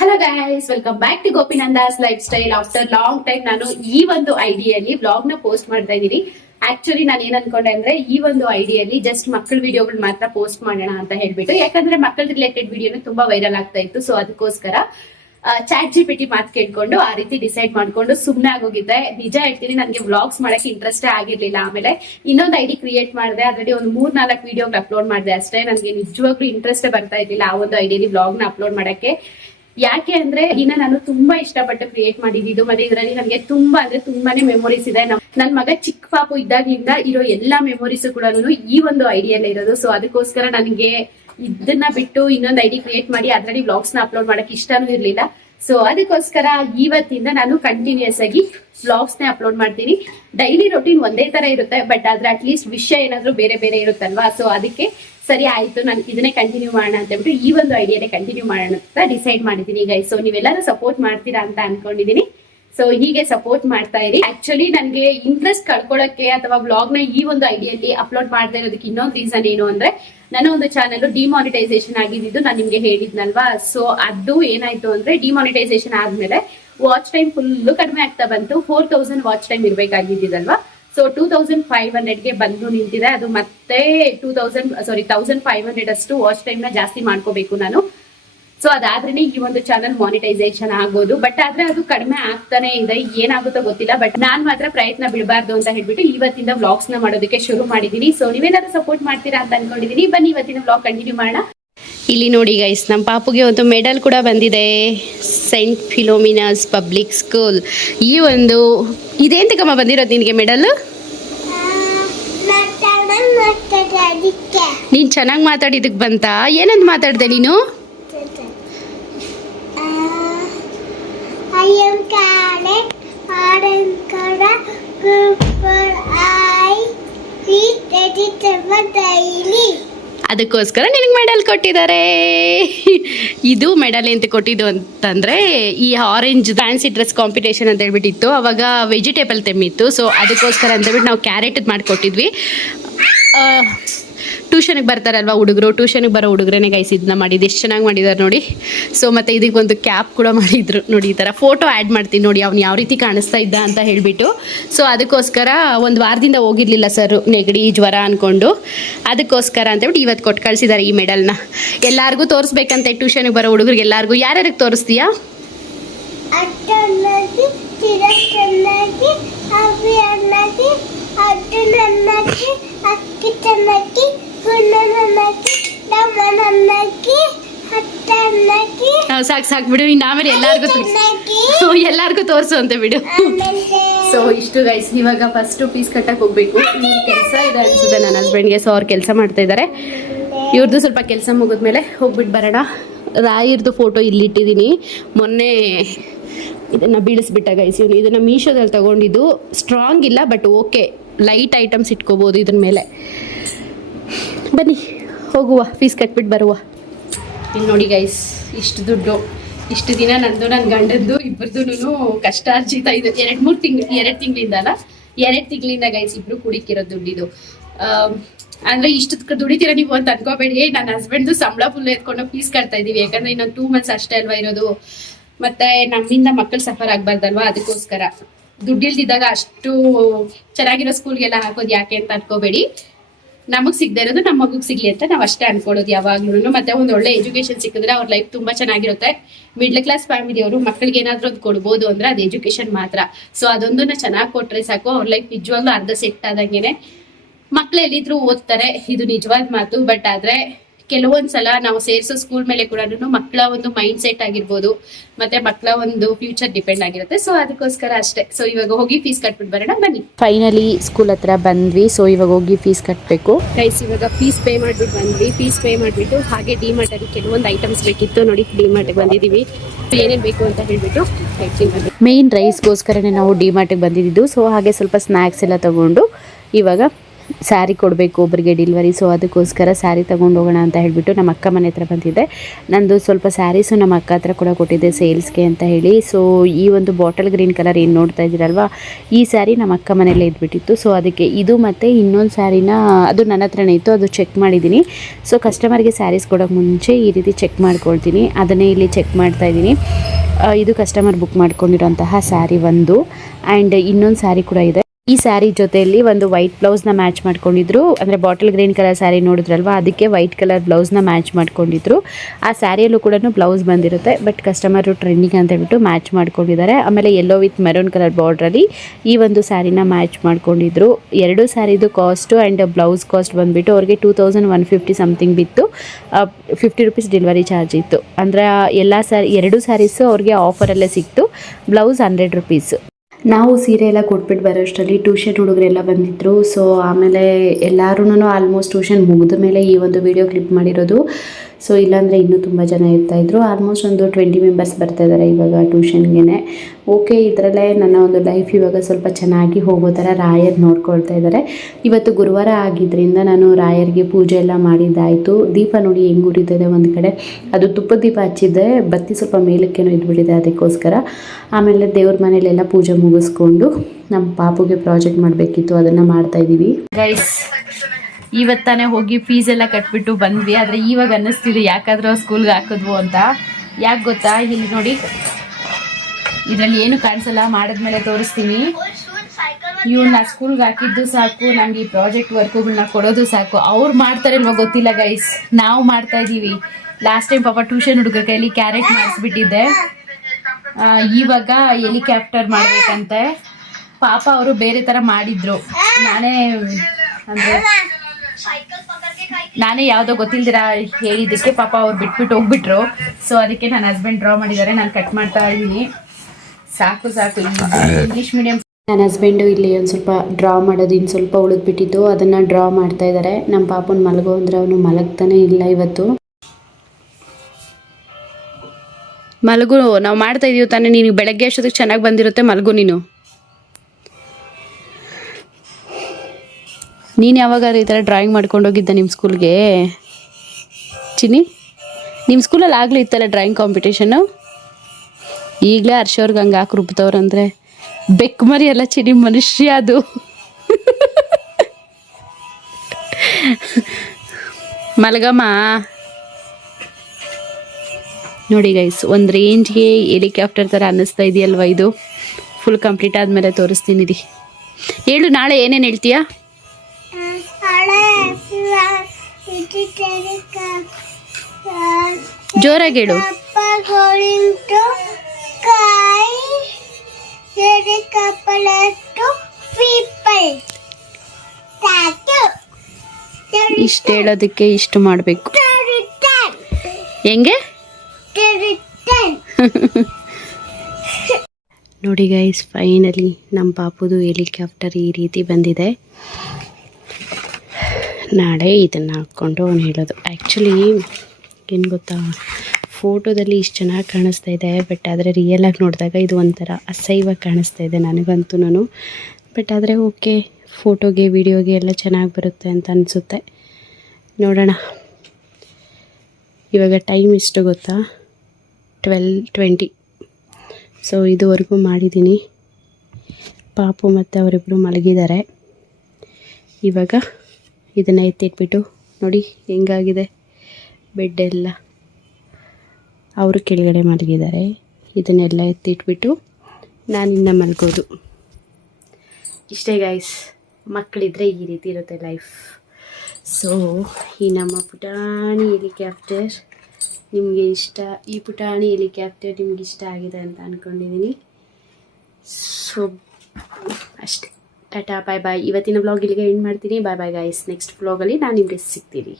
Hello guys, welcome back to Gopinanda's lifestyle. After long time ನಾನು ಈ ಒಂದು ಐಡಿಯಲ್ಲಿ vlog ನ ಪೋಸ್ಟ್ ಮಾಡ್ತಾ ಇದ್ದೀನಿ. ಆಕ್ಚುಲಿ ನಾನು ಏನ್ ಅನ್ಕೊಂಡೆ ಅಂದ್ರೆ ಈ ಒಂದು ಐಡಿಯಲ್ಲಿ ಜಸ್ಟ್ ಮಕ್ಕಳ ವಿಡಿಯೋಗಳು ಮಾತ್ರ ಪೋಸ್ಟ್ ಮಾಡೋಣ ಅಂತ ಹೇಳ್ಬಿಟ್ಟು, ಯಾಕಂದ್ರೆ ಮಕ್ಕಳ ರಿಲೇಟೆಡ್ ವಿಡಿಯೋನು ತುಂಬಾ ವೈರಲ್ ಆಗ್ತಾ ಇತ್ತು. ಸೊ ಅದಕ್ಕೋಸ್ಕರ ಚಾಟ್ ಜಿಪಿಟಿ ಮಾತು ಕೇಳ್ಕೊಂಡು ಆ ರೀತಿ ಡಿಸೈಡ್ ಮಾಡ್ಕೊಂಡು ಸುಮ್ನೆ ಆಗೋಗಿದ್ದೆ. ನಿಜ ಹೇಳ್ತೀನಿ, ನನಗೆ ವ್ಲಾಗ್ಸ್ ಮಾಡಕ್ಕೆ ಇಂಟ್ರೆಸ್ಟೇ ಆಗಿರ್ಲಿಲ್ಲ. ಆಮೇಲೆ ಇನ್ನೊಂದು ಐಡಿ ಕ್ರಿಯೇಟ್ ಮಾಡಿದೆ, ಅದರಲ್ಲಿ ಒಂದು 3-4 ವಿಡಿಯೋಗೆ ಅಪ್ಲೋಡ್ ಮಾಡಿದೆ ಅಷ್ಟೇ. ನನಗೆ ನಿಜವಾಗ್ಲೂ ಇಂಟ್ರೆಸ್ಟೇ ಬರ್ತಾ ಇರ್ಲಿಲ್ಲ ಆ ಒಂದು ಐಡಿಯಲ್ಲಿ ವ್ಲಾಗ್ ನ ಅಪ್ಲೋಡ್ ಮಾಡಕ್ಕೆ. ಯಾಕೆ ಅಂದ್ರೆ ಇದನ್ನ ನಾನು ತುಂಬಾ ಇಷ್ಟಪಟ್ಟು ಕ್ರಿಯೇಟ್ ಮಾಡಿದ್ದು, ಮತ್ತೆ ಇದರಲ್ಲಿ ನನಗೆ ತುಂಬಾನೇ ಮೆಮೊರೀಸ್ ಇದೆ. ನನ್ ಮಗ ಚಿಕ್ಕ ಪಾಪು ಇದ್ದಾಗ್ಲಿಂದ ಇರೋ ಎಲ್ಲಾ ಮೆಮೊರೀಸ್ ಕೂಡ ಈ ಒಂದು ಐಡಿಯಲ್ಲೇ ಇರೋದು. ಸೊ ಅದಕ್ಕೋಸ್ಕರ ನನಗೆ ಇದನ್ನ ಬಿಟ್ಟು ಇನ್ನೊಂದು ಐಡಿ ಕ್ರಿಯೇಟ್ ಮಾಡಿ ಅದರಲ್ಲಿ ವ್ಲಾಗ್ಸ್ ನ ಅಪ್ಲೋಡ್ ಮಾಡಕ್ ಇಷ್ಟನೂ ಇರ್ಲಿಲ್ಲ. ಸೊ ಅದಕ್ಕೋಸ್ಕರ ಇವತ್ತಿಂದ ನಾನು ಕಂಟಿನ್ಯೂಸ್ ಆಗಿ ವ್ಲಾಗ್ಸ್ ನೇ ಅಪ್ಲೋಡ್ ಮಾಡ್ತೀನಿ. ಡೈಲಿ ರೊಟೀನ್ ಒಂದೇ ತರ ಇರುತ್ತೆ, ಬಟ್ ಆದ್ರೆ ಅಟ್ ಲೀಸ್ಟ್ ವಿಷಯ ಏನಾದ್ರೂ ಬೇರೆ ಬೇರೆ ಇರುತ್ತಲ್ವಾ. ಸೊ ಅದಕ್ಕೆ ಸರಿ ಆಯ್ತು, ನಾನು ಇದನ್ನೇ ಕಂಟಿನ್ಯೂ ಮಾಡೋಣ ಅಂತ ಹೇಳ್ಬಿಟ್ಟು ಈ ಒಂದು ಐಡಿಯಾನೇ ಕಂಟಿನ್ಯೂ ಮಾಡೋಣ ಅಂತ ಡಿಸೈಡ್ ಮಾಡಿದೀನಿ ಗೈಸ್. ಸೊ ನೀವೆಲ್ಲರೂ ಸಪೋರ್ಟ್ ಮಾಡ್ತೀರಾ ಅಂತ ಅನ್ಕೊಂಡಿದೀನಿ. ಸೊ ಹೀಗೆ ಸಪೋರ್ಟ್ ಮಾಡ್ತಾ ಇರಿ. ಆಕ್ಚುಲಿ ನನಗೆ ಇಂಟ್ರೆಸ್ಟ್ ಕಳ್ಕೊಳ್ಳಕ್ಕೆ ಅಥವಾ ವ್ಲಾಗ್ ನ ಈ ಒಂದು ಐಡಿಯಲ್ಲಿ ಅಪ್ಲೋಡ್ ಮಾಡದೇ ಇರೋದಕ್ಕೆ ಇನ್ನೊಂದು ರೀಸನ್ ಏನು ಅಂದ್ರೆ, ನನ್ನ ಒಂದು ಚಾನಲ್ ಡಿಮಾನಿಟೈಸೇಷನ್ ಆಗಿದ್ದು ನಾನು ನಿಮ್ಗೆ ಹೇಳಿದ್ನಲ್ವಾ. ಸೊ ಅದು ಏನಾಯ್ತು ಅಂದ್ರೆ, ಡಿಮಾನಿಟೈಸೇಷನ್ ಆದ್ಮೇಲೆ ವಾಚ್ ಟೈಮ್ ಫುಲ್ ಕಡಿಮೆ ಆಗ್ತಾ ಬಂತು. 4000 ವಾಚ್ ಟೈಮ್ ಇರ್ಬೇಕಾಗಿದ್ದಲ್ವಾ. ಸೊ 2500ಗೆ ಬಂದು ನಿಂತಿದೆ. ಅದು ಮತ್ತೆ 1500 ಅಷ್ಟು ವಾಚ್ ಟೈಮ್ ನ ಜಾಸ್ತಿ ಮಾಡ್ಕೋಬೇಕು ನಾನು. ಸೊ ಅದಾದ್ರೇನೆ ಈ ಒಂದು ಚಾನಲ್ ಮಾನಿಟೈಸೇಷನ್ ಆಗೋದು. ಬಟ್ ಆದ್ರೆ ಅದು ಕಡಿಮೆ ಆಗ್ತಾನೆ ಇದೆ, ಏನಾಗುತ್ತೋ ಗೊತ್ತಿಲ್ಲ. ಬಟ್ ನಾನ್ ಮಾತ್ರ ಪ್ರಯತ್ನ ಬಿಡಬಾರ್ದು ಅಂತ ಹೇಳ್ಬಿಟ್ಟು ಇವತ್ತಿಂದ ವ್ಲಾಗ್ಸ್ ನ ಮಾಡೋದಕ್ಕೆ ಶುರು ಮಾಡಿದೀನಿ. ಸೊ ನೀವೇನಾದ್ರೂ ಸಪೋರ್ಟ್ ಮಾಡ್ತೀರಾ ಅಂತ ಅನ್ಕೊಂಡಿದೀನಿ. ಬನ್ನಿ ಇವತ್ತಿನ ವ್ಲಾಗ್ ಕಂಟಿನ್ಯೂ ಮಾಡೋಣ. ಇಲ್ಲಿ ನೋಡಿ ಗೈಸ್, ನಮ್ಮ ಪಾಪುಗೆ ಒಂದು ಮೆಡಲ್ ಕೂಡ ಬಂದಿದೆ, ಸೈಂಟ್ ಫಿಲೋಮಿನಾಸ್ ಪಬ್ಲಿಕ್ ಸ್ಕೂಲ್. ಈ ಒಂದು ಇದೇಂತಕ್ಕಮ್ಮ ಬಂದಿರೋದು ನಿನಗೆ ಮೆಡಲ್? ನೀನ್ ಚೆನ್ನಾಗಿ ಮಾತಾಡಿದಕ್ಕೆ ಬಂತ? ಏನಂತ ಮಾತಾಡ್ದೆ ನೀನು? ಅದಕ್ಕೋಸ್ಕರ ನಿನಗೆ ಮೆಡಲ್ ಕೊಟ್ಟಿದ್ದಾರೆ. ಇದು ಮೆಡಲ್ ಎಂತ ಕೊಟ್ಟಿದ್ದು ಅಂತಂದ್ರೆ, ಈ ಆರೆಂಜ್ ಫ್ಯಾನ್ಸಿ ಡ್ರೆಸ್ ಕಾಂಪಿಟೇಷನ್ ಅಂತ ಹೇಳ್ಬಿಟ್ಟಿತ್ತು. ಅವಾಗ ವೆಜಿಟೇಬಲ್ ತೆಮ್ಮಿತ್ತು. ಸೊ ಅದಕ್ಕೋಸ್ಕರ ಅಂತ ಹೇಳ್ಬಿಟ್ಟು ನಾವು ಕ್ಯಾರೆಟ್ ಮಾಡಿಕೊಟ್ಟಿದ್ವಿ. ಟ್ಯೂಷನ್ಗೆ ಬರ್ತಾರಲ್ವಾ ಹುಡುಗರು, ಟ್ಯೂಷನ್ಗೆ ಬರೋ ಹುಡುಗರೇ ಗೈಸ್ ಇದನ್ನ ಮಾಡಿದ್ದು. ಎಷ್ಟು ಚೆನ್ನಾಗಿ ಮಾಡಿದ್ದಾರೆ ನೋಡಿ. ಸೊ ಮತ್ತೆ ಇದಕ್ಕೊಂದು ಕ್ಯಾಪ್ ಕೂಡ ಮಾಡಿದ್ರು ನೋಡಿ. ಈ ಥರ ಫೋಟೋ ಆ್ಯಡ್ ಮಾಡ್ತೀನಿ ನೋಡಿ, ಅವ್ನು ಯಾವ ರೀತಿ ಕಾಣಿಸ್ತಾ ಇದ್ದ ಅಂತ ಹೇಳಿಬಿಟ್ಟು. ಸೊ ಅದಕ್ಕೋಸ್ಕರ ಒಂದು ವಾರದಿಂದ ಹೋಗಿರ್ಲಿಲ್ಲ ಸರ್, ನೆಗಡಿ ಜ್ವರ ಅಂದ್ಕೊಂಡು. ಅದಕ್ಕೋಸ್ಕರ ಅಂತೇಳ್ಬಿಟ್ಟು ಇವತ್ತು ಕೊಟ್ಟು ಕಳಿಸಿದ್ದಾರೆ ಈ ಮೆಡಲ್ನ. ಎಲ್ಲರಿಗೂ ತೋರಿಸ್ಬೇಕಂತೆ, ಟ್ಯೂಷನ್ಗೆ ಬರೋ ಹುಡುಗರಿಗೆ ಎಲ್ಲರಿಗೂ. ಯಾರ್ಯಾರಿಗೆ ತೋರಿಸ್ತೀಯಾ? ಸಾಕು ಬಿಡು, ಇನ್ನು ಆಮೇಲೆ ಎಲ್ಲಾರ್ಗು ತೋರಿಸು ಅಂತ ಬಿಡು. ಸೊ ಇಷ್ಟು ಗೈಸ್, ಇವಾಗ ಫಸ್ಟ್ ಫೀಸ್ ಕಟ್ಟಕ್ಕೆ ಹೋಗ್ಬೇಕು. ಕೆಲಸ ಇದೆ ಅನ್ಸುತ್ತೆ ನನ್ನ ಹಸ್ಬೆಂಡ್ಗೆ. ಸೊ ಅವ್ರು ಕೆಲಸ ಮಾಡ್ತಾ ಇದ್ದಾರೆ. ಇವ್ರದ್ದು ಸ್ವಲ್ಪ ಕೆಲಸ ಮುಗಿದ್ಮೇಲೆ ಹೋಗ್ಬಿಟ್ಟು ಬರೋಣ. ರಾಯಿರ್ದು ಫೋಟೋ ಇಲ್ಲಿಟ್ಟಿದ್ದೀನಿ. ಮೊನ್ನೆ ಇದನ್ನ ಬೀಳಿಸ್ಬಿಟ್ಟ ಗೈಸ್. ಇವನು ಇದನ್ನ ಮೀಶೋದಲ್ಲಿ ತಗೊಂಡಿದ್ದು. ಸ್ಟ್ರಾಂಗ್ ಇಲ್ಲ, ಬಟ್ ಓಕೆ, ಲೈಟ್ ಐಟಮ್ಸ್ ಇಟ್ಕೋಬಹುದು ಇದನ್ನ ಮೇಲೆ. ಬನ್ನಿ ಹೋಗುವ, ಫೀಸ್ ಕಟ್ಬಿಟ್ಟು ಬರುವ. ಇಲ್ಲಿ ನೋಡಿ ಗೈಸ್, ಇಷ್ಟು ದುಡ್ಡು. ಇಷ್ಟು ದಿನ ನಂದು ನನ್ನ ಗಂಡಂದು ಇಬ್ಬರದು ಕಷ್ಟಾರ್ಜಿತ. ಇದು 2 ತಿಂಗಳಿಂದ ಗೈಸ್ ಇಬ್ರು ಕುಡಿಕಿರೋ ದುಡ್ಡಿದು. ಅಂದ್ರೆ ಇಷ್ಟು ದುಡಿತೀರ ನೀವು ಅಂತ ಅನ್ಕೋಬೇಡಿ. ನನ್ನ ಹಸ್ಬೆಂಡ್ದು ಸಂಬಳ ಫುಲ್ ಎತ್ಕೊಂಡು ಫೀಸ್ ಕಟ್ತಾ ಇದೀವಿ. ಯಾಕಂದ್ರೆ ಇನ್ನೊಂದು 2 ಮಂತ್ಸ್ ಅಷ್ಟೇ ಅಲ್ವಾ ಇರೋದು. ಮತ್ತೆ ನಮ್ಮಿಂದ ಮಕ್ಕಳು ಸಫರ್ ಆಗ್ಬಾರ್ದಲ್ವಾ, ಅದಕ್ಕೋಸ್ಕರ. ದುಡ್ಡಿಲ್ದಿದ್ದಾಗ ಅಷ್ಟು ಚೆನ್ನಾಗಿರೋ ಸ್ಕೂಲ್ಗೆಲ್ಲ ಹಾಕೋದು ಯಾಕೆ ಅಂತ ಅನ್ಕೋಬೇಡಿ. ನಮಗ್ ಸಿಗದೆ ಇರೋದು ನಮ್ಮ ಮಗುಗ್ ಸಿಗ್ಲಿ ಅಂತ ನಾವ್ ಅಷ್ಟೇ ಅನ್ಕೊಳ್ಳೋದು ಯಾವಾಗ್ಲೂ. ಮತ್ತೆ ಒಂದು ಒಳ್ಳೆ ಎಜುಕೇಶನ್ ಸಿಕ್ಕಿದ್ರೆ ಅವ್ರ ಲೈಫ್ ತುಂಬಾ ಚೆನ್ನಾಗಿರುತ್ತೆ. ಮಿಡ್ಲ್ ಕ್ಲಾಸ್ ಫ್ಯಾಮಿಲಿ ಅವರು ಮಕ್ಕಳಿಗೆ ಏನಾದ್ರೂ ಒಂದು ಕೊಡ್ಬೋದು ಅಂದ್ರೆ ಅದು ಎಜುಕೇಶನ್ ಮಾತ್ರ. ಸೊ ಅದೊಂದನ್ನ ಚೆನ್ನಾಗಿ ಕೊಟ್ರೆ ಸಾಕು, ಅವ್ರ ಲೈಫ್ ನಿಜವಾಗ್ಲೂ ಅರ್ಧ ಸೆಟ್ ಆದಂಗೆನೆ. ಮಕ್ಳು ಎಲ್ಲಿದ್ರು ಓದ್ತಾರೆ, ಇದು ನಿಜವಾದ ಮಾತು. ಬಟ್ ಆದ್ರೆ ಕೆಲವೊಂದ್ಸಲ ನಾವು ಸೇರಿಸೋ ಸ್ಕೂಲ್ ಮೇಲೆ ಕೂಡ ಮಕ್ಕಳ ಒಂದು ಮೈಂಡ್ ಸೆಟ್ ಆಗಿರ್ಬೋದು, ಮತ್ತೆ ಮಕ್ಕಳ ಒಂದು ಫ್ಯೂಚರ್ ಡಿಪೆಂಡ್ ಆಗಿರುತ್ತೆ. ಸೊ ಅದಕ್ಕೋಸ್ಕರ ಅಷ್ಟೇ. ಸೊ ಇವಾಗ ಹೋಗಿ ಫೀಸ್ ಕಟ್ಬಿಟ್ಟು ಬರೋಣ ಬನ್ನಿ. ಫೈನಲಿ ಸ್ಕೂಲ್ ಹತ್ರ ಬಂದ್ವಿ. ಸೊ ಇವಾಗ ಹೋಗಿ ಫೀಸ್ ಕಟ್ಟಬೇಕು ಗೈಸ್. ಇವಾಗ ಫೀಸ್ ಪೇ ಮಾಡ್ಬಿಟ್ಟು ಬಂದ್ವಿ. ಫೀಸ್ ಪೇ ಮಾಡ್ಬಿಟ್ಟು ಹಾಗೆ ಡಿಮಾರ್ಟ್ ಅಲ್ಲಿ ಕೆಲವೊಂದು ಐಟಮ್ಸ್ ಬೇಕಿತ್ತು ನೋಡಿ, ಡಿಮಾರ್ಟ್ಗೆ ಬಂದಿದ್ದೀವಿ. ಏನೇನು ಬೇಕು ಅಂತ ಹೇಳ್ಬಿಟ್ಟು ಮೇನ್ ರೈಸ್ಗೋಸ್ಕರನೇ ನಾವು ಡಿಮಾರ್ಟ್ಗೆ ಬಂದಿದ್ದು. ಸೊ ಹಾಗೆ ಸ್ವಲ್ಪ ಸ್ನ್ಯಾಕ್ಸ್ ಎಲ್ಲ ತಗೊಂಡು ಇವಾಗ ಸ್ಯಾರಿ ಕೊಡಬೇಕು ಒಬ್ಬರಿಗೆ ಡೆಲಿವರಿ. ಸೊ ಅದಕ್ಕೋಸ್ಕರ ಸ್ಯಾರಿ ತೊಗೊಂಡು ಹೋಗೋಣ ಅಂತ ಹೇಳಿಬಿಟ್ಟು ನಮ್ಮ ಅಕ್ಕ ಮನೆ ಹತ್ರ ಬಂದಿದ್ದೆ. ನಂದು ಸ್ವಲ್ಪ ಸ್ಯಾರೀಸು ನಮ್ಮ ಅಕ್ಕ ಹತ್ರ ಕೂಡ ಕೊಟ್ಟಿದ್ದೆ ಸೇಲ್ಸ್ಗೆ ಅಂತ ಹೇಳಿ. ಸೊ ಈ ಒಂದು ಬಾಟಲ್ ಗ್ರೀನ್ ಕಲರ್ ಏನು ನೋಡ್ತಾ ಇದ್ದೀರಲ್ವಾ, ಈ ಸ್ಯಾರಿ ನಮ್ಮ ಅಕ್ಕ ಮನೆಯಲ್ಲೇ ಇದ್ಬಿಟ್ಟಿತ್ತು. ಸೊ ಅದಕ್ಕೆ ಇದು ಮತ್ತು ಇನ್ನೊಂದು ಸ್ಯಾರಿನ ಅದು ನನ್ನ ಹತ್ರನೇ ಇತ್ತು, ಅದು ಚೆಕ್ ಮಾಡಿದ್ದೀನಿ. ಸೊ ಕಸ್ಟಮರ್ಗೆ ಸ್ಯಾರೀಸ್ ಕೊಡೋಕ್ಕೆ ಮುಂಚೆ ಈ ರೀತಿ ಚೆಕ್ ಮಾಡ್ಕೊಳ್ತೀನಿ, ಅದನ್ನೇ ಇಲ್ಲಿ ಚೆಕ್ ಮಾಡ್ತಾಯಿದ್ದೀನಿ. ಇದು ಕಸ್ಟಮರ್ ಬುಕ್ ಮಾಡ್ಕೊಂಡಿರೋಂತಹ ಸ್ಯಾರಿ ಒಂದು, ಆ್ಯಂಡ್ ಇನ್ನೊಂದು ಸ್ಯಾರಿ ಕೂಡ ಇದೆ. ಈ ಸ್ಯಾರಿ ಜೊತೆಯಲ್ಲಿ ಒಂದು ವೈಟ್ ಬ್ಲೌಸ್ನ ಮ್ಯಾಚ್ ಮಾಡ್ಕೊಂಡಿದ್ರು, ಅಂದರೆ ಬಾಟಲ್ ಗ್ರೀನ್ ಕಲರ್ ಸ್ಯಾರಿ ನೋಡಿದ್ರಲ್ವ, ಅದಕ್ಕೆ ವೈಟ್ ಕಲರ್ ಬ್ಲೌಸ್ನ ಮ್ಯಾಚ್ ಮಾಡ್ಕೊಂಡಿದ್ರು. ಆ ಸ್ಯಾರಿಯಲ್ಲೂ ಕೂಡ ಬ್ಲೌಸ್ ಬಂದಿರುತ್ತೆ, ಬಟ್ ಕಸ್ಟಮರು ಟ್ರೆಂಡಿಂಗ್ ಅಂತ ಹೇಳ್ಬಿಟ್ಟು ಮ್ಯಾಚ್ ಮಾಡ್ಕೊಂಡಿದ್ದಾರೆ. ಆಮೇಲೆ ಯೆಲ್ಲೋ ವಿತ್ ಮೆರೂನ್ ಕಲರ್ ಬಾರ್ಡ್ರಲ್ಲಿ ಈ ಒಂದು ಸ್ಯಾರಿನ ಮ್ಯಾಚ್ ಮಾಡ್ಕೊಂಡಿದ್ರು. ಎರಡು ಸ್ಯಾರಿದು ಕಾಸ್ಟು ಆ್ಯಂಡ್ ಬ್ಲೌಸ್ ಕಾಸ್ಟ್ ಬಂದುಬಿಟ್ಟು ಅವ್ರಿಗೆ 2150 ಸಮಥಿಂಗ್ ಬಿತ್ತು. 50 ರೂಪೀಸ್ ಡೆಲಿವರಿ ಚಾರ್ಜ್ ಇತ್ತು. ಅಂದರೆ ಎಲ್ಲ ಎರಡು ಸ್ಯಾರೀಸು ಅವ್ರಿಗೆ ಆಫರಲ್ಲೇ ಸಿಕ್ತು. Blouse 100 rupees. ನಾವು ಸೀರೆ ಎಲ್ಲ ಕೊಟ್ಬಿಟ್ಟು ಬರೋಷ್ಟರಲ್ಲಿ ಟ್ಯೂಷನ್ ಹುಡುಗರೆಲ್ಲ ಬಂದಿದ್ದರು. ಸೊ ಆಮೇಲೆ ಎಲ್ಲರೂ ಆಲ್ಮೋಸ್ಟ್ ಟ್ಯೂಷನ್ ಮುಗಿದ ಮೇಲೆ ಈ ಒಂದು ವಿಡಿಯೋ ಕ್ಲಿಪ್ ಮಾಡಿರೋದು. ಸೊ ಇಲ್ಲಾಂದರೆ ಇನ್ನೂ ತುಂಬ ಜನ ಇರ್ತಾಯಿದ್ರು. ಆಲ್ಮೋಸ್ಟ್ ಒಂದು 20 ಮೆಂಬರ್ಸ್ ಬರ್ತಾಯಿದ್ದಾರೆ ಇವಾಗ ಟ್ಯೂಷನ್ಗೆ. ಓಕೆ, ಇದರಲ್ಲೇ ನನ್ನ ಒಂದು ಲೈಫ್ ಇವಾಗ ಸ್ವಲ್ಪ ಚೆನ್ನಾಗಿ ಹೋಗೋ ಥರ ರಾಯರ್ ನೋಡ್ಕೊಳ್ತಾ ಇದ್ದಾರೆ. ಇವತ್ತು ಗುರುವಾರ ಆಗಿದ್ದರಿಂದ ನಾನು ರಾಯರ್ಗೆ ಪೂಜೆ ಎಲ್ಲ ಮಾಡಿದ್ದಾಯಿತು. ದೀಪ ನೋಡಿ ಹೆಂಗೆ ಉರಿತಿದೆ, ಒಂದು ಕಡೆ ಅದು ತುಪ್ಪದ ದೀಪ ಹಚ್ಚಿದ್ದೆ, ಬತ್ತಿ ಸ್ವಲ್ಪ ಮೇಲಕ್ಕೇನೋ ಇದ್ಬಿಟ್ಟಿದೆ, ಅದಕ್ಕೋಸ್ಕರ. ಆಮೇಲೆ ದೇವ್ರ ಮನೇಲೆಲ್ಲ ಪೂಜೆ ಮುಗಿಸ್ಕೊಂಡು ನಮ್ಮ ಪಾಪುಗೆ ಪ್ರಾಜೆಕ್ಟ್ ಮಾಡಬೇಕಿತ್ತು, ಅದನ್ನು ಮಾಡ್ತಾಯಿದ್ದೀವಿ ಗೈಸ್. ಇವತ್ತಾನೆ ಹೋಗಿ ಫೀಸ್ ಎಲ್ಲ ಕಟ್ಬಿಟ್ಟು ಬಂದ್ವಿ. ಆದರೆ ಇವಾಗ ಅನ್ನಿಸ್ತಿದೆ ಯಾಕಾದ್ರೂ ಸ್ಕೂಲ್ಗೆ ಹಾಕಿದ್ವು ಅಂತ. ಯಾಕೆ ಗೊತ್ತಾ, ಇಲ್ಲಿ ನೋಡಿ, ಇದರಲ್ಲಿ ಏನು ಕಾಣಿಸಲ್ಲ, ಮಾಡಿದ್ಮೇಲೆ ತೋರಿಸ್ತೀನಿ. ಇವನ್ನ ಸ್ಕೂಲ್ಗೆ ಹಾಕಿದ್ದು ಸಾಕು, ನಮ್ಗೆ ಈ ಪ್ರಾಜೆಕ್ಟ್ ವರ್ಕುಗಳನ್ನ ಕೊಡೋದು ಸಾಕು. ಅವ್ರು ಮಾಡ್ತಾರೆ ಇಲ್ವಾ ಗೊತ್ತಿಲ್ಲ ಗೈಸ್, ನಾವು ಮಾಡ್ತಾ ಇದ್ದೀವಿ. ಲಾಸ್ಟ್ ಟೈಮ್ ಪಾಪ ಟ್ಯೂಷನ್ ಹುಡುಗರ ಕೈಲಿ ಕ್ಯಾರೆಟ್ ಮಾಡಿಸ್ಬಿಟ್ಟಿದ್ದೆ. ಇವಾಗ ಹೆಲಿಕಾಪ್ಟರ್ ಮಾಡ್ಬೇಕಂತೆ. ಪಾಪ ಅವರು ಬೇರೆ ಥರ ಮಾಡಿದ್ರು, ನಾನೇ ಯಾವುದೋ ಗೊತ್ತಿಲ್ದಿರ ಹೇಳಿದ್ದಕ್ಕೆ ಪಾಪ ಅವ್ರು ಬಿಟ್ಬಿಟ್ಟು ಹೋಗ್ಬಿಟ್ರು. ಸೊ ಅದಕ್ಕೆ ನನ್ನ ಹಸ್ಬೆಂಡ್ ಡ್ರಾ ಮಾಡಿದ್ದಾರೆ, ನಾನು ಕಟ್ ಮಾಡ್ತಾ ಇದ್ದೀನಿ. ಸಾಕು ಇಂಗ್ಲೀಷ್ ಮೀಡಿಯಂ. ನನ್ನ ಹಸ್ಬೆಂಡು ಇಲ್ಲಿ ಒಂದು ಸ್ವಲ್ಪ ಡ್ರಾ ಮಾಡೋದು ಇನ್ನು ಸ್ವಲ್ಪ ಉಳಿದ್ಬಿಟ್ಟಿತ್ತು, ಅದನ್ನು ಡ್ರಾ ಮಾಡ್ತಾ ಇದ್ದಾರೆ. ನಮ್ಮ ಪಾಪನ ಮಲಗೋ ಅಂದರೆ ಅವನು ಮಲಗ್ತಾನೆ ಇಲ್ಲ ಇವತ್ತು. ಮಲಗು, ನಾವು ಮಾಡ್ತಾ ಇದೀವಿ ತಾನೇ, ನೀನು ಬೆಳಗ್ಗೆ ಅಷ್ಟೊತ್ತಿಗೆ ಚೆನ್ನಾಗಿ ಬಂದಿರುತ್ತೆ, ಮಲಗು ನೀನು. ನೀನು ಯಾವಾಗಾದ್ರೂ ಈ ಥರ ಡ್ರಾಯಿಂಗ್ ಮಾಡ್ಕೊಂಡು ಹೋಗಿದ್ದ ನಿಮ್ಮ ಸ್ಕೂಲ್ಗೆ ಚಿನ್ನಿ? ನಿಮ್ಮ ಸ್ಕೂಲಲ್ಲಿ ಆಗಲೂ ಇತ್ತಲ್ಲ ಡ್ರಾಯಿಂಗ್ ಕಾಂಪಿಟೇಷನ್ನು? ಈಗಲೇ ಹರ್ಷವ್ರಿಗೆ ಹಂಗೆ ಹಾಕಿ ರುಬ್ತವ್ರಂದರೆ ಬೆಕ್ಕು ಮರಿ ಎಲ್ಲ ಚಿನ್ನಿ, ಮನುಷ್ಯ ಅದು. ಮಲಗಮ್ಮ ನೋಡಿ ಗೈಸ್, ಒಂದು ರೇಂಜ್ಗೆ ಹೆಲಿಕಾಪ್ಟರ್ ಥರ ಅನ್ನಿಸ್ತಾ ಇದೆಯಲ್ವ ಇದು. ಫುಲ್ ಕಂಪ್ಲೀಟ್ ಆದಮೇಲೆ ತೋರಿಸ್ತೀನಿ ರೀ. ಹೇಳು, ನಾಳೆ ಏನೇನು ಹೇಳ್ತೀಯಾ? ಜೋರಾಗಿ ಹೇಳು. ಇಷ್ಟು ಹೇಳೋದಕ್ಕೆ ಇಷ್ಟು ಮಾಡಬೇಕು ಹೆಂಗೆ? ನೋಡಿ ಗೈಸ್, ಫೈನಲಿ ನಮ್ಮ ಪಾಪುದು ಹೆಲಿಕಾಪ್ಟರ್ ಈ ರೀತಿ ಬಂದಿದೆ. ನಾಳೆ ಇದನ್ನು ಹಾಕ್ಕೊಂಡು ಅವನು ಹೇಳೋದು. ಆ್ಯಕ್ಚುಲಿ ಏನು ಗೊತ್ತಾ, ಫೋಟೋದಲ್ಲಿ ಇಷ್ಟು ಚೆನ್ನಾಗಿ ಕಾಣಿಸ್ತಾ ಇದೆ, ಬಟ್ ಆದರೆ ರಿಯಲಾಗಿ ನೋಡಿದಾಗ ಇದು ಒಂಥರ ಅಸಹ್ಯವಾಗಿ ಕಾಣಿಸ್ತಾ ಇದೆ ನನಗಂತೂ. ಬಟ್ ಆದರೆ ಓಕೆ, ಫೋಟೋಗೆ ವಿಡಿಯೋಗೆ ಎಲ್ಲ ಚೆನ್ನಾಗಿ ಬರುತ್ತೆ ಅಂತ ಅನಿಸುತ್ತೆ. ನೋಡೋಣ. ಇವಾಗ ಟೈಮ್ ಎಷ್ಟು ಗೊತ್ತಾ, 12:20. ಸೊ ಇದುವರೆಗೂ ಮಾಡಿದ್ದೀನಿ. ಪಾಪು ಮತ್ತು ಅವರಿಬ್ಬರು ಮಲಗಿದ್ದಾರೆ. ಇವಾಗ ಇದನ್ನು ಎತ್ತಿಟ್ಬಿಟ್ಟು ನೋಡಿ ಹೆಂಗಾಗಿದೆ ಬೆಡ್ಡೆಲ್ಲ. ಅವರು ಕೆಳಗಡೆ ಮಲಗಿದ್ದಾರೆ. ಇದನ್ನೆಲ್ಲ ಎತ್ತಿಟ್ಬಿಟ್ಟು ನಾನಿನ್ನು ಮಲಗೋದು. ಇಷ್ಟೇ ಗೈಸ್, ಮಕ್ಕಳಿದ್ರೆ ಈ ರೀತಿ ಇರುತ್ತೆ ಲೈಫ್. ಸೊ ಈ ನಮ್ಮ ಪುಟಾಣಿ ಹೆಲಿಕಾಪ್ಟರ್ ನಿಮಗೆ ಈ ಪುಟಾಣಿ ಹೆಲಿಕಾಪ್ಟರ್ ನಿಮ್ಗೆ ಇಷ್ಟ ಆಗಿದೆ ಅಂತ ಅಂದ್ಕೊಂಡಿದ್ದೀನಿ. ಸೊ ಅಷ್ಟೇ, ಟಾಟಾ ಬಾಯ್ ಬಾಯ್. ಇವತ್ತಿನ ವ್ಲಾಗ್ ಇಲ್ಲಿಗೆ ಎಂಡ್ ಮಾಡ್ತೀನಿ. ಬಾಯ್ ಬಾಯ್ ಗೈಸ್. ನೆಕ್ಸ್ಟ್ ವ್ಲಾಗಲ್ಲಿ ನಾನು ನಿಮಗೆ ಸಿಗ್ತೀನಿ.